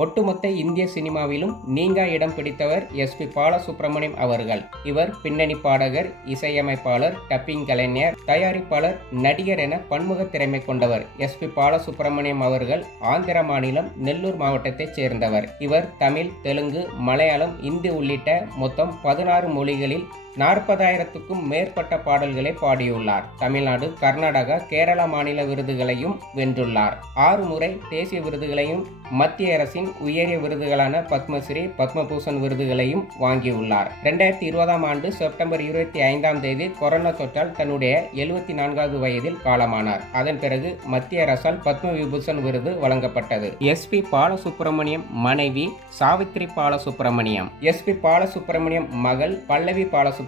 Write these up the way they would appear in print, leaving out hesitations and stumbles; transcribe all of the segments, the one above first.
ஒட்டுமொத்த இந்திய சினிமாவிலும் நீங்கா இடம் பிடித்தவர் எஸ்.பி. பாலசுப்ரமணியம் அவர்கள். இவர் பின்னணி பாடகர், இசையமைப்பாளர், டப்பிங் கலைஞர், தயாரிப்பாளர், நடிகர் என பன்முக திறமை கொண்டவர். எஸ்.பி. பாலசுப்ரமணியம் அவர்கள் ஆந்திர மாநிலம் நெல்லூர் மாவட்டத்தைச் சேர்ந்தவர். இவர் தமிழ், தெலுங்கு, மலையாளம், இந்தி உள்ளிட்ட மொத்தம் 16 மொழிகளில் 40,000க்கும் மேற்பட்ட பாடல்களை பாடியுள்ளார். தமிழ்நாடு, கர்நாடகா, கேரளா மாநில விருதுகளையும் வென்றுள்ளார். 6 முறை தேசிய விருதுகளையும், மத்திய அரசின் உயரிய விருதுகளான பத்மஸ்ரீ, பத்மபூஷன் விருதுகளையும் வாங்கியுள்ளார். 2020ஆம் ஆண்டு செப்டம்பர் 25ஆம் தேதி கொரோனா தொற்றால் தன்னுடைய 74வது வயதில் காலமானார். அதன் பிறகு மத்திய அரசால் பத்ம விபூஷன் விருது வழங்கப்பட்டது. எஸ்.பி. பாலசுப்ரமணியம் மனைவி சாவித்ரி பாலசுப்ரமணியம். எஸ்.பி. பாலசுப்ரமணியம் மகள் பல்லவி பாலசுப்ரமணியம்.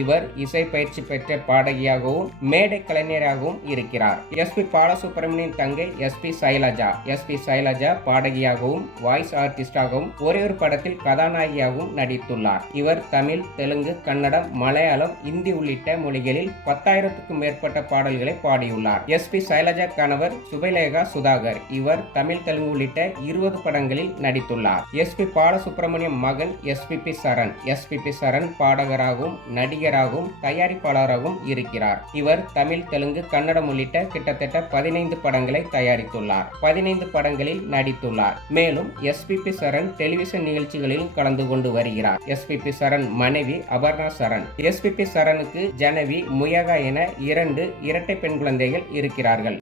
இவர் இசை பயிற்சி பெற்ற பாடகியாகவும் மேடை கலைஞராகவும் இருக்கிறார். எஸ்.பி. பாலசுப்ரமணியம் தங்கை எஸ்.பி. சைலஜா. எஸ்.பி. சைலஜா பாடகியாகவும் வாய்ஸ் ஆர்டிஸ்டாகவும் ஒரே ஒரு படத்தில் கதாநாயகியாகவும் நடித்துள்ளார். இவர் தமிழ், தெலுங்கு, கன்னடம், மலையாளம், இந்தி உள்ளிட்ட மொழிகளில் 10,000க்கும் மேற்பட்ட பாடல்களை பாடியுள்ளார். எஸ்.பி. சைலஜா கணவர் சுபலேகா சுதாகர். இவர் தமிழ், தெலுங்கு உள்ளிட்ட 20 படங்களில் நடித்துள்ளார். எஸ்.பி. பாலசுப்ரமணியம் மகன் எஸ்.பி.பி. சரண். எஸ்.பி.பி. சரண் பாடகராகவும், நடிகராகவும், தயாரிப்பாளராகவும் இருக்கிறார். இவர் தமிழ், தெலுங்கு, கன்னடம் உள்ளிட்ட கிட்டத்தட்ட 15 படங்களை தயாரித்துள்ளார். 15 படங்களில் நடித்துள்ளார். மேலும் எஸ்.பி.பி. சரண் டெலிவிஷன் நிகழ்ச்சிகளிலும் கலந்து கொண்டு வருகிறார். எஸ்.பி.பி. சரண் மனைவி அபர்ணா சரண். எஸ்.பி.பி. சரணுக்கு ஜனவி, முயகா என 2 இரட்டை பெண் குழந்தைகள் இருக்கிறார்கள்.